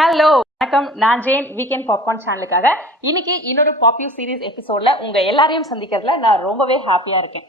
Hello வணக்கம். நான் Jain weekend popcorn சேனலுக்காக இன்னைக்கு இன்னொரு பாப்யூ சீரிஸ் எபிசோட்ல உங்க எல்லாரையும் சந்திக்கிறதுல நான் ரொம்பவே ஹாப்பியா இருக்கேன்.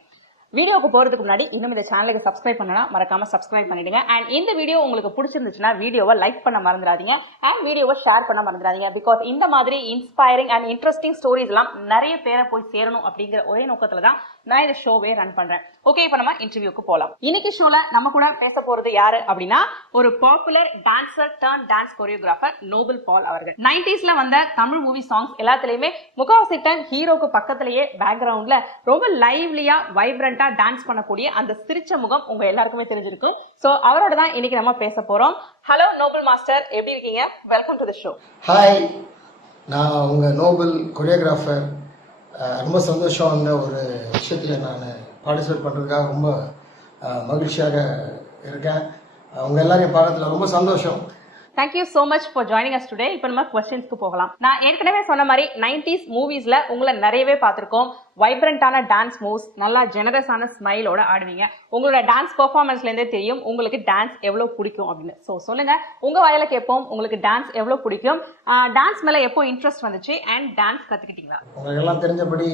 வீடியோக்கு போறதுக்கு முன்னாடி இன்னும் இந்த சேனலுக்கு சப்ஸ்கிரைப் பண்ணனா மறக்காம சப்ஸ்கிரைப் பண்ணிடுங்க. அண்ட் இந்த வீடியோ உங்களுக்கு பிடிச்சிருந்துச்சுன்னா வீடியோவை லைக் பண்ண மறந்துடாதீங்க அண்ட் வீடியோவை ஷேர் பண்ண மறந்துடாதீங்க. பிகாஸ் இந்த மாதிரி இன்ஸ்பைரிங் அண்ட் இன்ட்ரெஸ்டிங் ஸ்டோரிஸ் எல்லாம் நிறைய பேரை போய் சேரணும் அப்படிங்கிற ஒரே நோக்கத்துல தான் நான் இந்த ஷோவே ரன் பண்றேன். ஓகே, இப்ப நம்ம இன்டர்வியூக்கு போலாம். இன்னைக்கு ஷோல நம்ம கூட பேச போறது யாரு அப்படின்னா ஒரு popular dancer turn dance choreographer Noble Paul அவர்கள். 90sல வந்த தமிழ் மூவி சாங்ஸ் எல்லாத்துலயுமே முகவாசி டர்ன் ஹீரோக்கு பக்கத்திலேயே பேக்ரவுண்ட்ல ரொம்ப லைவ்லியா வைப்ரண்டா டான்ஸ் பண்ணக்கூடிய அந்த சிரிச்ச முகம் உங்க எல்லாருக்குமே தெரிஞ்சிருக்கும். சோ அவரோட தான் இன்னைக்கு நம்ம பேச போறோம். ஹலோ நோபல் மாஸ்டர், எப்படி இருக்கீங்க? Welcome to the show. Hi, நான் உங்க நோபல் கொரியோகிராஃபர். ரொம்ப சந்தோஷம். அந்த ஒரு விஷயத்தில் நான் பார்ட்டிசிபேட் பண்ணுறதுக்காக ரொம்ப மகிழ்ச்சியாக இருக்கேன். உங்கள் எல்லாரையும் பார்க்கறதுல ரொம்ப சந்தோஷம். Thank you so much for joining us today. இப்போ நம்ம क्वेश्चंसக்கு போகலாம். நான் ஏற்கனவே சொன்ன மாதிரி 90s மூவிஸ்ல உங்களை நிறையவே பார்த்திருக்கோம். வைப்ரண்டான டான்ஸ் மூவ்ஸ், நல்லா ஜெனரஸான ஸ்மைலோட ஆடுவீங்க. உங்களோட டான்ஸ் பெர்ஃபார்மன்ஸ்ல இருந்தே தெரியும் உங்களுக்கு டான்ஸ் எவ்வளவு பிடிக்கும் அப்படின்னு. சோ சொல்லுங்க, உங்க வாயில கேட்போம், உங்களுக்கு டான்ஸ் எவ்வளவு பிடிக்கும், டான்ஸ் மேல எப்போ இன்ட்ரெஸ்ட் வந்துச்சு அண்ட் டான்ஸ் கத்துக்கிட்டீங்களா? உங்களுக்கு எல்லாம் தெரிஞ்சபடி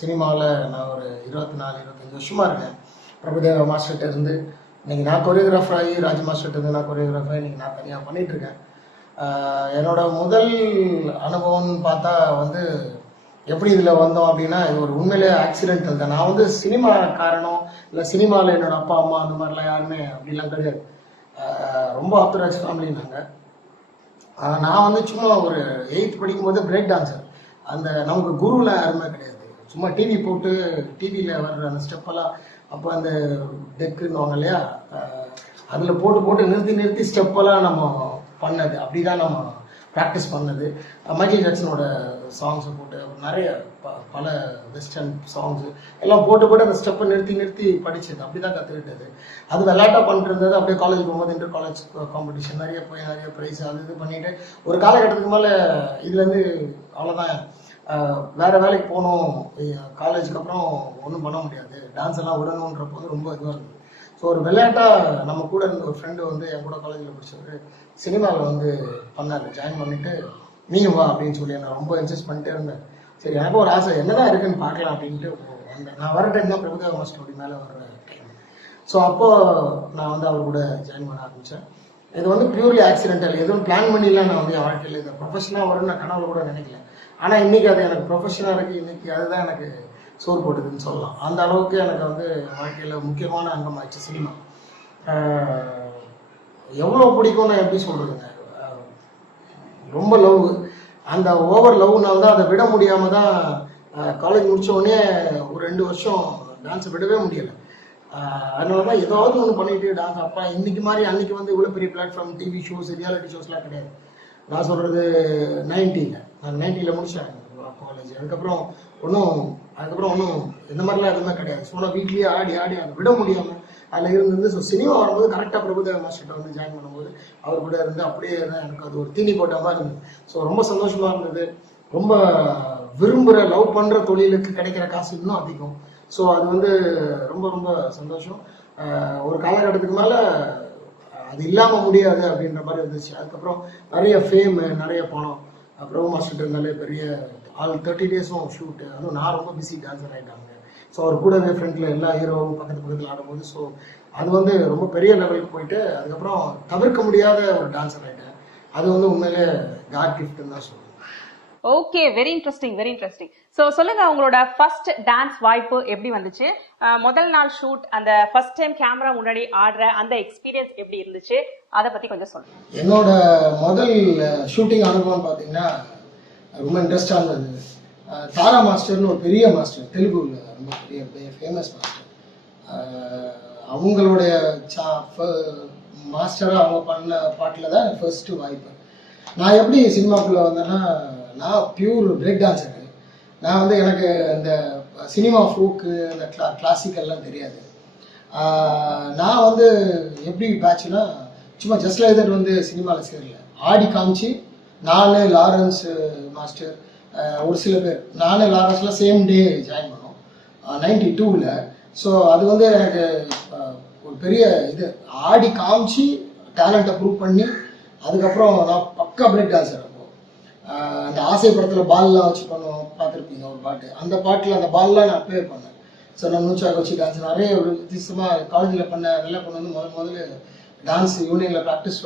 சினிமாவில் நான் ஒரு 24-25 வருஷமா இருக்கேன். பிரபுதேவா மாஸ்டர்கிட்ட இருந்து இன்னைக்கு நான் கொரியோகிராஃபர் ஆகி, ராஜ் மாஸ்டர்கிட்ட இருந்து நான் கொரியோகிராஃபர் இன்னைக்கு நான் தனியாக பண்ணிட்டு இருக்கேன். என்னோட முதல் அனுபவம்னு பார்த்தா எப்படி இதில் வந்தோம் அப்படின்னா, இது ஒரு உண்மையிலே ஆக்சிடென்டல் தான். நான் சினிமா காரணம் இல்லை, சினிமாவில் என்னோட அப்பா அம்மா அந்த மாதிரிலாம் யாருமே அப்படிலாம் கிடையாது. ரொம்ப ஆர்த்தடாக்ஸ் ஃபேமிலி நாங்கள். நான் சும்மா ஒரு 8th படிக்கும்போது பிரேக் டான்ஸர். அந்த நமக்கு குருலாம் யாருமே கிடையாது. சும்மா டிவி போட்டு டிவியில் வர்ற அந்த ஸ்டெப்பெல்லாம், அப்போ அந்த டெக்குன்னுவாங்க இல்லையா, அதில் போட்டு நிறுத்தி ஸ்டெப்பெல்லாம் நம்ம பண்ணது. அப்படி தான் நம்ம ப்ராக்டிஸ் பண்ணது. மைக்கேல் ஜாக்சனோட சாங்ஸை போட்டு நிறைய பல வெஸ்டர்ன் சாங்ஸு எல்லாம் போட்டு அந்த ஸ்டெப்பை நிறுத்தி படித்தது. அப்படி தான் கற்றுக்கிட்டது. அது விளையாட்டாக பண்ணிட்டு இருந்தது. அப்படியே காலேஜ் போகும்போது இன்டர் காலேஜ் காம்படிஷன் நிறைய ப்ரைஸ் அது இது பண்ணிட்டு ஒரு காலகட்டத்துக்கு மேலே இதுலேருந்து அவ்வளோதான், வேறு வேலைக்கு போகணும், காலேஜுக்கு அப்புறம் ஒன்றும் பண்ண முடியாது, டான்ஸ் எல்லாம் விடணுன்றப்போ ரொம்ப இதுவாக இருந்தது. ஸோ ஒரு விளையாட்டாக நம்ம கூட இருந்த ஒரு ஃப்ரெண்டு என் கூட காலேஜில் படித்தவர் சினிமாவில் பண்ணார். ஜாயின் பண்ணிவிட்டு நீயும் வா அப்படின்னு சொல்லி நான் ரொம்ப இன்சிஸ்ட் பண்ணிட்டே இருந்தேன். சரி, எனக்கு ஒரு ஆசை, என்னதான் இருக்குன்னு பார்க்கலாம் அப்படின்ட்டு வந்தேன். நான் வர டைம் தான் பிரபுதேவா மாஸ்டர் அப்படி மேலே வர்ற டைம். ஸோ அப்போது நான் அவர் கூட ஜாயின் பண்ண ஆரம்பித்தேன். இது பியூர்லி ஆக்சிடென்டல், எதுவும் பிளான் பண்ணிலாம் நான் என் வாழ்க்கையில் இதை ப்ரொஃபஷனாக வரும்னு நான் கனவுல கூட நினைக்கல. ஆனால் இன்றைக்கி அது எனக்கு ப்ரொஃபஷனாக இருக்குது. இன்றைக்கி அதுதான் எனக்கு சோறு போட்டுதுன்னு சொல்லலாம். அந்த அளவுக்கு எனக்கு வாழ்க்கையில் முக்கியமான அங்கமாகிடுச்சு சினிமா. எவ்வளோ பிடிக்கும்னு எப்படி சொல்கிறதுங்க, ரொம்ப லவ். அந்த ஓவர் லவ்னால தான் அதை விட முடியாமல் தான் காலேஜ் முடித்த உடனே ஒரு 2 வருஷம் டான்ஸை விடவே முடியலை. அதனால தான் ஏதாவது ஒன்று பண்ணிட்டு டான்ஸ். அப்போ இன்றைக்கி மாதிரி அன்றைக்கி இவ்வளோ பெரிய பிளாட்ஃபார்ம், டிவி ஷோஸ், ரியாலிட்டி ஷோஸ்லாம் கிடையாது. நான் சொல்கிறது 90ல், நான் 90ல் முடித்தேன் காலேஜ். அதுக்கப்புறம் ஒன்றும் இந்த மாதிரிலாம் எதுவுமே கிடையாது. ஸோ நான் வீட்லேயே ஆடி அதை விட முடியாமல் அதில் இருந்து. ஸோ சினிமா வரும்போது கரெக்டாக பிரபுதேவா மாஸ்டர்கிட்ட ஜாயின் பண்ணும்போது அவர் கூட இருந்து அப்படியே தான் எனக்கு அது ஒரு தீனி போட்ட மாதிரி இருந்தது. ஸோ ரொம்ப சந்தோஷமாக இருந்தது. ரொம்ப விரும்புகிற லவ் பண்ணுற தொழிலுக்கு கிடைக்கிற காசு இன்னும் அதிகம். ஸோ அது ரொம்ப ரொம்ப சந்தோஷம். ஒரு காலகட்டத்துக்கு மேலே அது இல்லாமல் முடியாது அப்படின்ற மாதிரி இருந்துச்சு. அதுக்கப்புறம் நிறைய ஃபேமு, நிறைய பணம். பிரபு மாஸ்டர் இருந்தாலே பெரிய ஆல் 30 டேஸும் ஷூட்டு. அதுவும் நான் ரொம்ப பிஸி டான்ஸர் ஆகிட்டாங்க. ஸோ அவர் கூடவே ஃப்ரெண்டில் எல்லா ஹீரோவும் பக்கத்தில் ஆடும்போது ஸோ அது ரொம்ப பெரிய லெவலுக்கு போயிட்டு அதுக்கப்புறம் தவிர்க்க முடியாத ஒரு டான்ஸர் ஆகிட்டேன். அது உண்மையிலே காட் கிஃப்ட்னு தான் சொல்லுவேன். Okay, very interesting. சோ சொல்லுங்க, உங்களோட ஃபர்ஸ்ட் டான்ஸ் வாய்ப்பு எப்படி வந்துச்சு? முதல் நாள் ஷூட், அந்த ஃபர்ஸ்ட் டைம் கேமரா முன்னாடி ஆடுற அந்த எக்ஸ்பீரியன்ஸ் எப்படி இருந்துச்சு, அதை பத்தி கொஞ்சம் சொல்லுங்க. என்னோட முதல் ஷூட்டிங் அனுபவம் பார்த்தீங்கன்னா ரொம்ப இன்ட்ரெஸ்டாக இருந்தது. தாரா மாஸ்டர்னு ஒரு பெரிய மாஸ்டர், தெலுங்குல ரொம்ப பெரிய ஃபேமஸ் மாஸ்டர். அவங்களுடைய மாஸ்டராக அவங்க பண்ண பாட்டில் தான் ஃபர்ஸ்ட் வாய்ப்பு. நான் எப்படி சினிமாக்குள்ளே வந்தேன்னா, நான் பியூர் பிரேக் டான்ஸர். நான் எனக்கு இந்த சினிமா ஃபோக்கு, இந்த கிளாசிக்கல்லாம் தெரியாது. நான் எப்படி பேட்ச்னா சும்மா ஜஸ்ட் லைக் தட் சினிமாவில் சேரல, ஆடி காமிச்சு நான், லாரன்ஸ் மாஸ்டர், ஒரு சில பேர், நான் லாரன்ஸ்லாம் சேம் டே ஜாயின் பண்ணோம் 92ல். ஸோ அது எனக்கு ஒரு பெரிய இது, ஆடி காமிச்சு டேலண்ட்டை ப்ரூவ் பண்ணி அதுக்கப்புறம் நான் பக்கா பிரேக் டான்ஸர். அந்த ஆசை படத்தில் பால்லாம் வச்சு பண்ணுவோம், பார்த்துருப்பீங்க ஒரு பாட்டு. அந்த பாட்டில் அந்த பால்லாம் நான் அப்பவே பண்ணேன். ஸோ நான் நூச்சாக வச்சு டான்ஸ் நிறைய ஒரு வித்தியசமாக காலேஜில் பண்ண நல்லா கொண்டு வந்து முதல்ல டான்ஸ் யூனியனில் ப்ராக்டிஸ்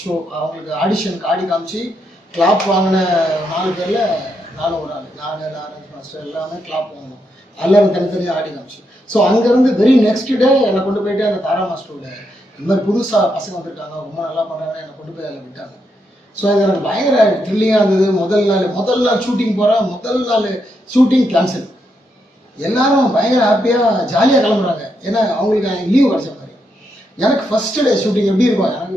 ஷோ அவங்களுக்கு ஆடிஷனுக்கு ஆடி காமிச்சு கிளாப் வாங்கின 4 பேரில் நானும் ஒரு ஆள். நான் ஆரஞ்சு மாஸ்டர் எல்லாமே கிளாப் வாங்கணும், எல்லாரும் தனித்தனியாக ஆடி காமிச்சு. ஸோ அங்கேருந்து வெரி நெக்ஸ்ட் டே என்னை கொண்டு போயிட்டு அந்த தாரா மாஸ்டரோட இந்த மாதிரி புதுசாக பசங்க வந்திருக்காங்க, ரொம்ப நல்லா பண்ணுறாங்கன்னு என்னை கொண்டு போய் அதில் விட்டாங்க. ஸோ அது எனக்கு பயங்கர த்ரில்லிங்காக இருந்தது. முதல் நாள் ஷூட்டிங் போகிறேன், முதல் நாள் ஷூட்டிங் கேன்சல். எல்லாரும் பயங்கர ஹாப்பியாக ஜாலியாக கிளம்புறாங்க, ஏன்னா அவங்களுக்கு எனக்கு லீவ் கிடச்ச மாதிரி. எனக்கு ஃபர்ஸ்ட் டே ஷூட்டிங் எப்படி இருக்கும், எனக்கு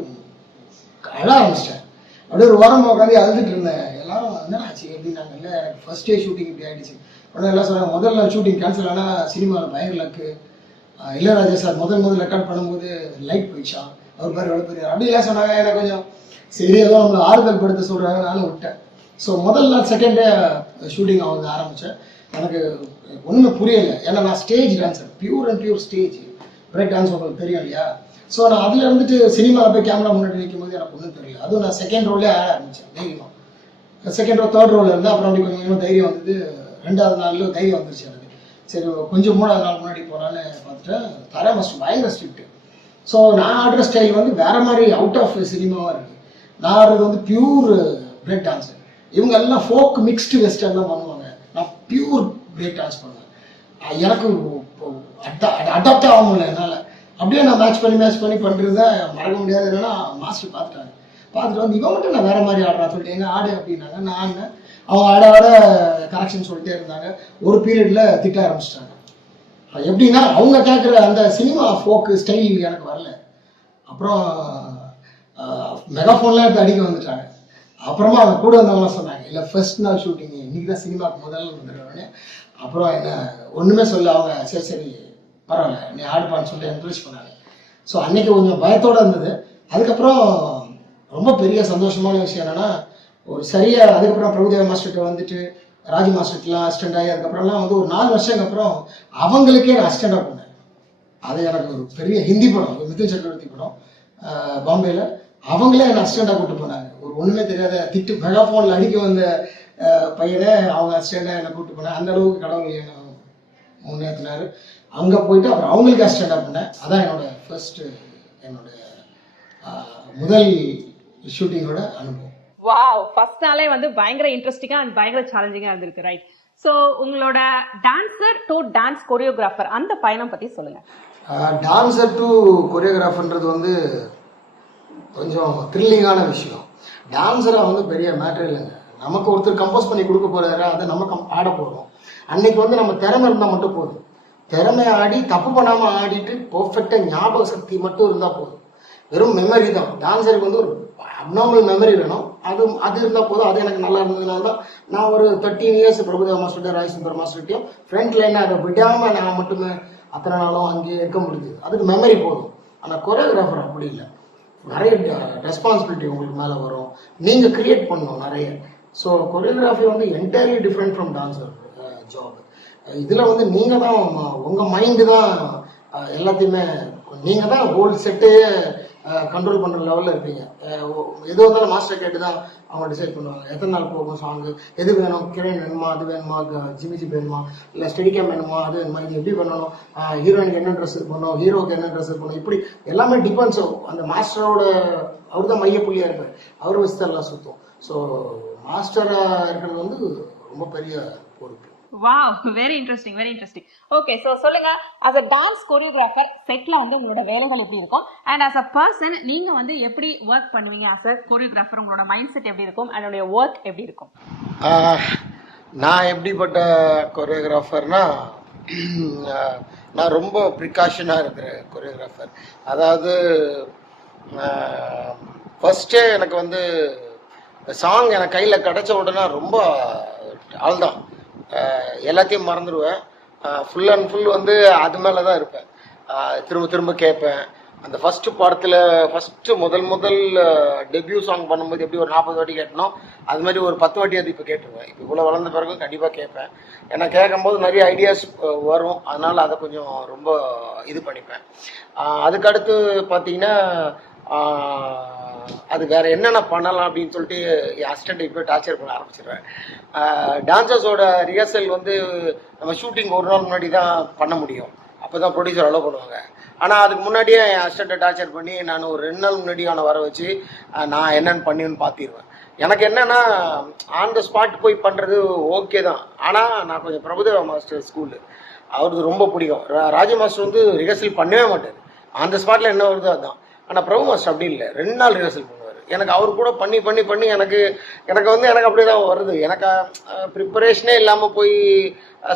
அழ ஆரம்பிச்சிட்டேன். அப்படியே ஒரு வாரம் உட்காந்து அழுதுட்டு இருந்தேன். எல்லாரும் என்ன ஆச்சு எப்படின்னாங்க, இல்லை எனக்கு ஃபர்ஸ்ட் டே ஷூட்டிங் இப்படி ஆகிடுச்சு. உடனே எல்லாம் சொன்னாங்க முதல் நாள் ஷூட்டிங் கேன்சல் ஆனால் சினிமாவில் பயங்கர லக்கு. இளையராஜா சார் முதல் ரெக்கார்ட் பண்ணும்போது லைட் போயிடுச்சான், அவர் பேர் எவ்வளோ பெரிய அப்படிலாம் சொன்னாங்க. எனக்கு கொஞ்சம் சரி ஏதோ நம்மளை ஆறுதல் படுத்த சொல்கிறாங்க, நானும் விட்டேன். ஸோ முதல் நாள் செகண்ட் டே ஷூட்டிங் ஆகுது ஆரம்பித்தேன். எனக்கு ஒன்றுமே புரியலை, ஏன்னா நான் stage dancer, pure and pure stage break dance உங்களுக்கு தெரியும் இல்லையா. ஸோ நான் அதில் இருந்துட்டு சினிமாவில் போய் கேமரா முன்னாடி நிற்கும் போது எனக்கு ஒன்றும் தெரியல. அதுவும் நான் செகண்ட் ரோலே ஆட ஆரம்பித்தேன் தைரியமாக. செகண்ட் ரோ தேர்ட் ரோவில் இருந்தால் அப்புறம் அப்படி கொஞ்சம் தைரியம் வந்தது. 2வது நாளில் தைரியம் வந்துருச்சு எனக்கு. சரி கொஞ்சம் 3வது நாள் முன்னாடி போகிறான்னு பார்த்துட்டேன். தாரா மாஸ்டர் பயங்கர ஸ்ட்ரிக்ட்டு. ஸோ நான் ஆடுற ஸ்டைல் வந்து வேறு மாதிரி அவுட் ஆஃப் சினிமாவாக இருக்குது. நான் ஆடுறது வந்து பியூர் பிரேக் டான்ஸு. இவங்க எல்லாம் ஃபோக் மிக்ஸ்டு வெஸ்டர்ன்லாம் பண்ணுவாங்க, நான் பியூர் பிரேக் டான்ஸ் பண்ணுவேன். எனக்கு அடாப்ட் ஆக முடியல என்னால். அப்படியே நான் மேட்ச் பண்ணி பண்ணிருந்தேன். மறக்க முடியாது. என்னன்னா மாஸ்டர் பார்த்துட்டு வந்து இவன் மட்டும் நான் வேற மாதிரி ஆடுறான் சொல்லிட்டு எங்க ஆடு அப்படின்னாங்க. நான் அவங்க ஆட கரெக்ஷன் சொல்லிட்டே இருந்தாங்க. ஒரு பீரியட்ல திட்ட ஆரம்பிச்சிட்டாங்க. எப்படின்னா அவங்க கேட்குற அந்த சினிமா ஃபோக்கு ஸ்டைல் எனக்கு வரல. அப்புறம் மெகாஃபோன்லாம் எடுத்து அடிக்க வந்துட்டாங்க. அப்புறமா அவங்க கூட வந்தவங்களாம் சொன்னாங்க, இல்லை ஃபர்ஸ்ட் நாள் ஷூட்டிங் இன்னைக்கு தான் சினிமாவுக்கு முதல்ல வந்துடுறவனே. அப்புறம் என்ன ஒன்றுமே சொல்ல அவங்க சரி பரவாயில்ல நீ ஆடுப்பான்னு சொல்லி என்கரேஜ் பண்ணாங்க. ஸோ அன்னைக்கு கொஞ்சம் பயத்தோடு இருந்தது. அதுக்கப்புறம் ரொம்ப பெரிய சந்தோஷமான விஷயம் என்னன்னா, ஒரு சரியாக அதுக்கப்புறம் பிரபுதேவா மாஸ்டர்கிட்ட வந்துட்டு ராஜி மாஸ்டர்லாம் அசிஸ்டண்ட் ஆகி அதுக்கப்புறம்லாம் வந்து ஒரு 4 வருஷத்துக்கு அப்புறம் அவங்களுக்கே நான் அசிஸ்டண்டாக பண்ணேன். அது எனக்கு ஒரு பெரிய ஹிந்தி படம், மிதுன் சக்கரவர்த்தி படம் பாம்பேயில். அவங்களே என்னை அசிஸ்டண்டாக கூப்பிட்டு போனாங்க. ஒரு ஒன்றுமே தெரியாத திட்டு மெகாஃபோனில் அடிக்க வந்த பையனை அவங்க அசிஸ்டண்டாக என்னை கூப்பிட்டு போனாங்க. அந்த அளவுக்கு கடவுள் என்னை முன்னேற்றினார். அங்கே போயிட்டு அப்புறம் அவங்களுக்கு அசிஸ்டண்டாக பண்ணேன். அதான் என்னுடைய முதல் ஷூட்டிங்கோட அனுபவம். வாவ், ஃபர்ஸ்ட் நாளே வந்து பயங்கர இன்ட்ரெஸ்டிங்கா அண்ட் பயங்கர சேலஞ்சிங்கா இருந்திருக்கு, ரைட்? ஸோ உங்களோட டான்சர் டு டான்ஸ் கொரியோகிராஃபர் அந்த பயணம் பத்தி சொல்லுங்க. டான்சர் டு கொரியோகிராஃபர்ன்றது வந்து கொஞ்சம் த்ரில்லிங்கான விஷயம். டான்ஸராக வந்து பெரிய மேட்டர் இல்லைங்க. நமக்கு ஒருத்தர் கம்போஸ் பண்ணி கொடுக்க போறாரு, அதை நம்ம ஆட போகிறோம். அன்னைக்கு வந்து நம்ம திறமை இருந்தால் மட்டும் போதும். திறமை ஆடி தப்பு பண்ணாமல் ஆடிட்டு பர்ஃபெக்டாக ஞாபக சக்தி மட்டும் இருந்தால் போதும். வெறும் மெமரி தான். டான்ஸருக்கு வந்து ஒரு அப்நார்மல் மெமரி வேணும். அது இருந்தால் போதும். அது எனக்கு நல்லா இருந்ததுனால தான் நான் ஒரு 13 இயர்ஸ் பிரபுதேவா மாஸ்டர்கிட்ட ராஜசுந்தர் மாஸ்டர்கிட்டையும் ஃப்ரண்ட் லைனாக அதை விடாமல் நான் மட்டுமே அத்தனை நாளும் அங்கேயே இருக்க முடியுது. அதுக்கு மெமரி போதும். ஆனால் கொரியோகிராஃபர் அப்படி இல்லை. நிறைய ரெஸ்பான்சிபிலிட்டி உங்களுக்கு மேலே வரும். நீங்கள் கிரியேட் பண்ணணும் நிறைய. ஸோ கொரியோகிராஃபி வந்து entirely different from dancer job. இதில் வந்து நீங்கள் தான் உங்கள் மைண்டு தான் எல்லாத்தையுமே நீங்கள் தான் ஹோல் செட்டையே கண்ட்ரோல் பண்ணுற லெவலில் இருப்பீங்க. எது வந்தாலும் மாஸ்டர் கேட்டு தான் அவங்க டிசைட் பண்ணுவாங்க. எத்தனை நாள் போகும் சாங்கு, எது வேணும், கிரேன் வேணுமா, அது வேணுமா, ஜிமிஜி வேணுமா, இல்லை ஸ்டெடிகேம் வேணுமா, அது வேணுமா, இது எப்படி பண்ணணும், ஹீரோயினுக்கு என்ன ட்ரெஸ் இருக்கணும், ஹீரோக்கு என்ன ட்ரெஸ் இருக்கணும், இப்படி எல்லாமே டிபெண்ட்ஸ் ஆகும். அந்த மாஸ்டரோட அவர் தான் மையப்புள்ளியாக இருப்பார். அவர் வச்சு எல்லாம் சுற்றும். ஸோ மாஸ்டராக இருக்கிறது வந்து ரொம்ப பெரிய பொறுப்பு. Wow, very interesting, very interesting. Okay, so சொல்லுங்க, as a டான்ஸ் கொரியோகிராஃபர் செட்ல வந்து உங்களோட வேலைகள் எப்படி இருக்கும், அண்ட் as a பர்சன் நீங்க வந்து எப்படி ஒர்க் பண்ணுவீங்க? as a கொரியோகிராஃபர் உங்களோட மைண்ட் செட் எப்படி இருக்கும், அதோடைய ஒர்க் எப்படி இருக்கும்? நான் எப்படிப்பட்ட கொரியோகிராஃபர்னா, நான் ரொம்ப ப்ரிகாஷனாக இருக்கிற கொரியோகிராஃபர். அதாவது ஃபர்ஸ்டே எனக்கு வந்து சாங் எனக்கு கையில் கிடச்ச உடனே ரொம்ப ஆள்தான் எல்லாத்தையும் மறந்துடுவேன். ஃபுல் அண்ட் ஃபுல் வந்து அது மேலே தான் இருப்பேன். திரும்ப திரும்ப கேட்பேன். அந்த ஃபஸ்ட்டு படத்தில் முதல் டெபியூ சாங் பண்ணும்போது எப்படி ஒரு 40 வாட்டி கேட்டணும், அது மாதிரி ஒரு 10 வாட்டி அது இப்போ கேட்டுருவேன். இப்போ இவ்வளோ வளர்ந்த பிறகும் கண்டிப்பாக கேட்பேன். ஏன்னா கேட்கும்போது நிறைய ஐடியாஸ் வரும். அதனால் அதை கொஞ்சம் ரொம்ப இது பண்ணிப்பேன். அதுக்கடுத்து பார்த்தீங்கன்னா அது வேற என்னென்ன பண்ணலாம் அப்படின்னு சொல்லிட்டு என் அசிஸ்டண்ட்டை போய் டார்ச்சர் பண்ண ஆரம்பிச்சிடுவேன். டான்சர்ஸோட ரிஹர்சல் வந்து நம்ம ஷூட்டிங் ஒரு நாள் முன்னாடி தான் பண்ண முடியும், அப்போ தான் ப்ரொடியூசர் அலோவ் பண்ணுவாங்க. ஆனால் அதுக்கு முன்னாடியே என் அசிஸ்டண்ட்டை டார்ச்சர் பண்ணி நான் ஒரு 2 நாள் முன்னாடி அவனை வர வச்சு நான் என்னென்னு பண்ணின்னு பார்த்திடுவேன். எனக்கு என்னன்னா ஆன் த ஸ்பாட் போய் பண்ணுறது ஓகே தான், ஆனால் நான் கொஞ்சம் பிரபுதேவா மாஸ்டர் ஸ்கூலு அவருக்கு ரொம்ப பிடிக்கும். ராஜு மாஸ்டர் வந்து ரிஹர்சல் பண்ணவே மாட்டார், ஆன் த ஸ்பாட்டில் என்ன வருதோ அதுதான். ஆனால் பிரபு மாஸ்டர் அப்படி இல்லை, 2 நாள் ரிஹர்சல் பண்ணுவார். எனக்கு அவர் கூட பண்ணி பண்ணி பண்ணி எனக்கு அப்படியே தான் வருது. எனக்கு ப்ரிப்பரேஷனே இல்லாமல் போய்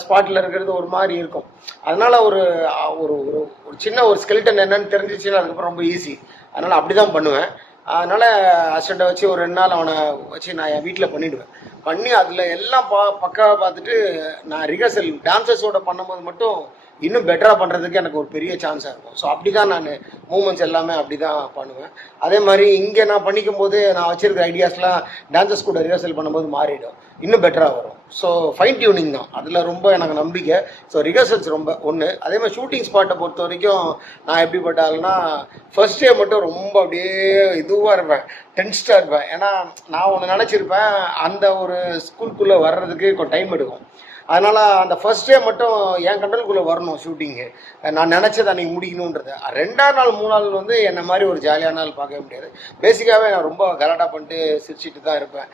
ஸ்பாட்டில் இருக்கிறது ஒரு மாதிரி இருக்கும். அதனால ஒரு ஒரு ஒரு சின்ன ஒரு ஸ்கெல்டன் என்னன்னு தெரிஞ்சிச்சுன்னா அதுக்கப்புறம் ரொம்ப ஈஸி. அதனால் அப்படி தான் பண்ணுவேன். அதனால் அசிஸ்டண்ட்டை வச்சு ஒரு 2 நாள் அவனை வச்சு நான் என் வீட்டில் பண்ணிவிடுவேன். பண்ணி அதில் எல்லாம் பக்காவாக பார்த்துட்டு நான் ரிஹர்சல் டான்சர்ஸோட பண்ணும்போது மட்டும் இன்னும் பெட்டராக பண்ணுறதுக்கு எனக்கு ஒரு பெரிய சான்ஸாக இருக்கும். ஸோ அப்படி தான் நான் மூமெண்ட்ஸ் எல்லாமே அப்படி தான் பண்ணுவேன். அதே மாதிரி இங்கே நான் பண்ணிக்கும் போது நான் வச்சுருக்கிற ஐடியாஸ்லாம் டான்சர்ஸ் கூட ரிஹர்சல் பண்ணும்போது மாறிடும், இன்னும் பெட்டராக வரும். ஸோ ஃபைன் டியூனிங் தான் அதில் ரொம்ப எனக்கு நம்பிக்கை. ஸோ ரிஹர்சல்ஸ் ரொம்ப ஒன்று. அதே மாதிரி ஷூட்டிங் ஸ்பாட்டை பொறுத்த வரைக்கும் நான் எப்படிப்பட்ட ஆளுனா ஃபர்ஸ்ட் டே மட்டும் ரொம்ப அப்படியே இதுவாக இருப்பேன், டென்ஸ்டாக இருப்பேன். ஏன்னா நான் ஒன்று நினச்சிருப்பேன், அந்த ஒரு ஸ்கூலுக்குள்ளே வர்றதுக்கு கொஞ்சம் டைம் எடுக்கும். அதனால் அந்த ஃபர்ஸ்ட் டே மட்டும் என் கண்ட்ரோலுக்குள்ளே வரணும் ஷூட்டிங்கு, நான் நினச்சதை அன்றைக்கி முடிக்கணுன்றது. 2ஆம் நாள் 3 நாள் வந்து என்னை மாதிரி ஒரு ஜாலியான நாள் பார்க்கவே முடியாது. பேசிக்காகவே நான் ரொம்ப கலாட்டா பண்ணிட்டு சிரிச்சிட்டு தான் இருப்பேன்.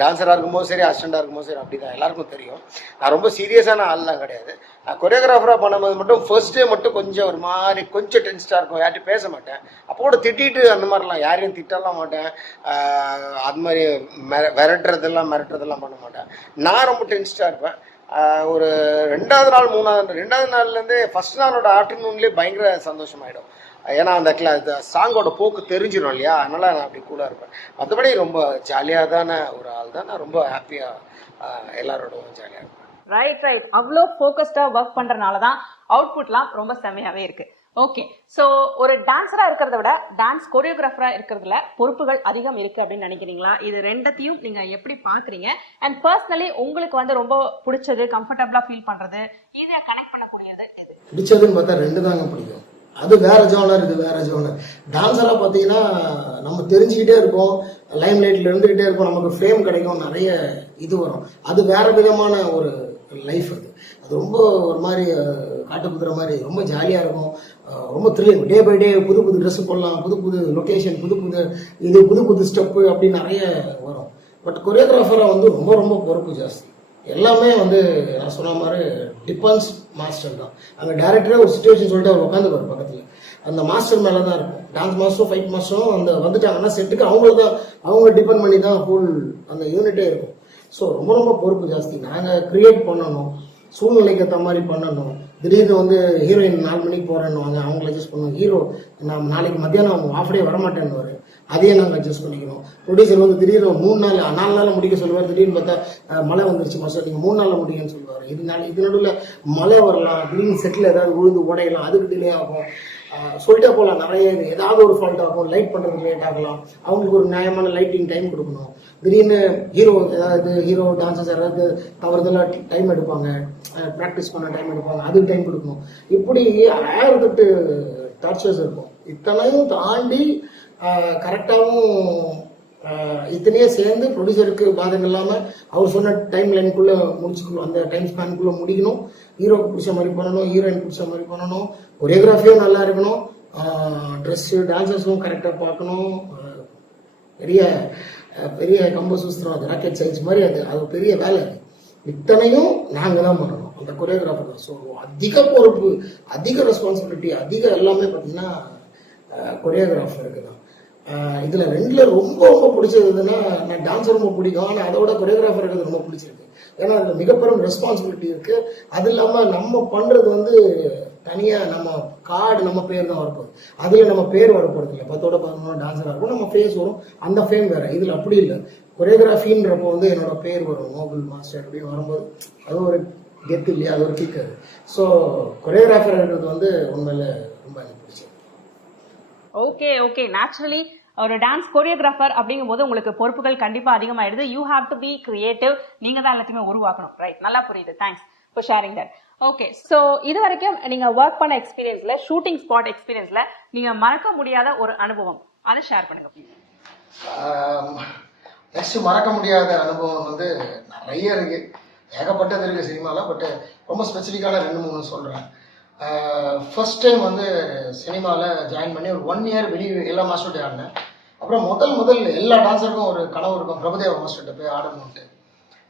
டான்ஸராக இருக்கும்போது சரி, அசிஸ்டண்ட்டாக இருக்கும்போது சரி, அப்படி தான் எல்லாருக்கும் தெரியும். நான் ரொம்ப சீரியஸான ஆள்லாம் கிடையாது. நான் கொரியோகிராஃபராக பண்ணும்போது மட்டும் ஃபர்ஸ்ட் டே மட்டும் கொஞ்சம் ஒரு மாதிரி கொஞ்சம் டென்ஸ்டாக இருக்கும், யார்ட்டும் பேச மாட்டேன். அப்போ கூட திட்டிட்டு அந்த மாதிரிலாம் யாரையும் திட்டலாம் மாட்டேன், அது மாதிரி மிரட்டுறதெல்லாம் பண்ண மாட்டேன். நான் ரொம்ப டென்ஸ்டாக இருப்பேன். ஒரு 2ஆவது நாள் 2ஆவது நாள்லேருந்து ஃபர்ஸ்ட் நாளோட ஆஃப்டர்நூன்லேயே பயங்கர சந்தோஷமாயிடும். ஏன்னா அந்த சாங்கோட போக்கு தெரிஞ்சிடும் இல்லையா, அதனால நான் அப்படி கூலாக இருப்பேன். மற்றபடி ரொம்ப ஜாலியாக தானே ஒரு ஆள் தான். நான் ரொம்ப ஹாப்பியாக எல்லாரோடவும் ஜாலியாக இருப்பேன். ரைட். அவ்வளோ ஃபோக்கஸ்டாக ஒர்க் பண்ணுறனால தான் அவுட்புட்லாம் ரொம்ப செம்மையாகவே இருக்கு. ஓகே, ஸோ ஒரு டான்ஸராக இருக்கிறத விட டான்ஸ் கொரியோகிராஃபராக இருக்கிறதுல பொறுப்புகள் அதிகம் இருக்கு அப்படின்னு நினைக்கிறீங்களா? இது ரெண்டத்தையும் நீங்க எப்படி பாக்குறீங்க? அண்ட் பர்சனலி உங்களுக்கு வந்து ரொம்ப பிடிச்சது, கம்ஃபர்டபுளா ஃபீல் பண்றது, ஈஸியா கனெக்ட் பண்ணக்கூடியது எது? பிடிச்சதுன்னு பார்த்தா 2 தாங்க பிடிக்கும். அது வேற ஜோனர், இது வேற ஜோனர். டான்ஸராக பார்த்தீங்கன்னா நம்ம தெரிஞ்சுக்கிட்டே இருப்போம், லைம் லைட்ல இருந்துகிட்டே இருப்போம், நமக்கு ஃபேம் கிடைக்கும், நிறைய இது வரும். அது வேற விதமான ஒரு லைஃப். அது ரொம்ப ஒரு மாதிரி காட்டு குதிரை மாதிரி ரொம்ப ஜாலியாக இருக்கும், ரொம்ப த்ரில்லிங். டே பை டே புது புது ட்ரெஸ்ஸு போடலாம், புது புது லொக்கேஷன், புது புது ஸ்டெப்பு அப்படின்னு நிறைய வரும். பட் கொரியோகிராஃபராக வந்து ரொம்ப ரொம்ப பொறுப்பு ஜாஸ்தி. எல்லாமே வந்து நான் சொன்ன மாதிரி டிபெண்ட்ஸ் மாஸ்டர் தான். அங்கே டேரக்டரே ஒரு சுச்சுவேஷன் சொல்லிட்டு அவர் உட்காந்துப்பார் பக்கத்தில், அந்த மாஸ்டர் மேலே தான் இருக்கும். டான்ஸ் மாஸ்டரும் ஃபைட் மாஸ்டரும் அந்த வந்துட்டாங்கன்னா செட்டுக்கு அவங்க டிபெண்ட் பண்ணி தான் ஃபுல் அந்த யூனிட்டே இருக்கும். ஸோ ரொம்ப ரொம்ப பொறுப்பு ஜாஸ்தி. நாங்கள் கிரியேட் பண்ணணும், சூழ்நிலைக்கு ஏற்ற மாதிரி பண்ணணும். திடீர்னு வந்து ஹீரோயின் 4 மணிக்கு போகிறேன்னு அவங்கள அட்ஜஸ்ட் பண்ணுவோம். ஹீரோ நான் நாளைக்கு மத்தியானம் அவங்க ஆஃப் டே வரமாட்டேன்னு அதையே நாங்கள் அட்ஜஸ்ட் பண்ணிக்கணும். ப்ரொடியூசர் வந்து திடீர்னு 4 நாளில் முடிக்க சொல்லுவார். திடீர்னு பார்த்தா மழை வந்துருச்சு மாஸ்டர், நீங்கள் 3 நாளில் முடியுன்னு சொல்லுவார். இது நடுவில் மழை வரலாம், திடீர்னு செட்டில் ஏதாவது விழுந்து உடையலாம், அதுக்கு டிலே ஆகும். சொல்லிட்டே போகலாம், நிறைய ஏதாவது ஒரு ஃபால்ட் ஆகும், லைட் பண்ணுறதுக்கு லேட் ஆகலாம், அவங்களுக்கு ஒரு நியாயமான லைட்டிங் டைம் கொடுக்கணும். திடீர்னு ஹீரோ டான்சர்ஸ் யாராவது தவறுதலாக டைம் எடுப்பாங்க, ப்ராக்டிஸ் பண்ண டைம் எடுப்பாங்க, அதுக்கு டைம் கொடுக்கணும். இப்படி 1008 டார்ச்சர்ஸ் இருக்கும். இத்தனையும் தாண்டி கரெக்டாகவும் இத்தனையே சேர்ந்து ப்ரொடியூசருக்கு பாதகம் இல்லாமல் அவர் சொன்ன டைம் லைனுக்குள்ளே முடிச்சுக்கணும், அந்த டைம் ஸ்பேனுக்குள்ளே முடிக்கணும். ஹீரோக்கு பிடிச்ச மாதிரி பண்ணணும், ஹீரோயின் பிடிச்ச மாதிரி பண்ணணும், கொரியோகிராஃபியும் நல்லா இருக்கணும், ட்ரெஸ்ஸு டான்சர்ஸும் கரெக்டாக பார்க்கணும். பெரிய பெரிய கம்ப சுஸ்திரம், அது ராக்கெட் சயின்ஸ் மாதிரி, அது பெரிய வேலை. இத்தனையும் நாங்கள் தான் பண்ணணும், அந்த கொரியோகிராஃபர் தான். ஸோ அதிக பொறுப்பு, அதிக ரெஸ்பான்சிபிலிட்டி, அதிக எல்லாமே பார்த்தீங்கன்னா கொரியோகிராஃபருக்கு தான். இதில் 2ல ரொம்ப ரொம்ப பிடிச்சதுன்னா, நான் டான்ஸர் ரொம்ப பிடிக்கும், ஆனால் அதோட கொரியோகிராஃபர் இருக்கிறது ரொம்ப பிடிச்சிருக்கு. ஏன்னா அதில் மிகப்பெரும் ரெஸ்பான்சிபிலிட்டி இருக்குது. அது இல்லாமல் நம்ம பண்ணுறது வந்து தனியாக நம்ம பேர் தான் வரப்போகுது. அதில் நம்ம பேர் வரப்போகிறது இல்லை. 10ஓட 11 டான்ஸராக இருக்கும், நம்ம ஃபேஸ் வரும், அந்த ஃபேம் வேறு. இதில் அப்படி இல்லை. கொரியோகிராஃபின்றப்போ வந்து என்னோட பேர் வரும், நோபல் மாஸ்டர் அப்படின்னு வரும்போது அது ஒரு கெத்து இல்லையா, அது ஒரு கிக். அது ஸோ கொரியோகிராஃபர் இருக்கிறது வந்து உண்மையில ரொம்ப எனக்கு பிடிச்சது. ஓகே நேச்சுரலி ஒரு டான்ஸ் கொரியோகிராஃபர் அப்படிங்கும் போது உங்களுக்கு பொறுப்புகள் கண்டிப்பா அதிகமாயிடுது. You have to be creative, நீங்க தான் எல்லாத்தையுமே உருவாக்கணும். ரைட், நல்லா புரியுது. Thanks for sharing that. Okay, so இது வரைக்கும் நீங்க ஒர்க் பண்ண எக்ஸ்பீரியன்ஸ்ல, ஷூட்டிங் ஸ்பாட் எக்ஸ்பீரியன்ஸ்ல நீங்க மறக்க முடியாத ஒரு அனுபவம், அதை ஷேர் பண்ணுங்க ப்ளீஸ். நெக்ஸ்ட் மறக்க முடியாத அனுபவம் வந்து நிறைய இருக்கு, ஏகப்பட்டது இருக்கு சினிமாவில். பட் ரொம்ப ஸ்பெசிஃபிக்கான 2-3 சொல்கிறேன். ஃபர்ஸ்ட் டைம் வந்து சினிமாவில் ஜாயின் பண்ணி ஒரு 1 இயர் வெளியே எல்லா மாஸ்டர்கிட்ட ஆடினேன். அப்புறம் முதல் எல்லா டான்ஸருக்கும் ஒரு கனவு இருக்கும், பிரபுதேவா மாஸ்டர்கிட்ட போய் ஆடணும்ட்டு.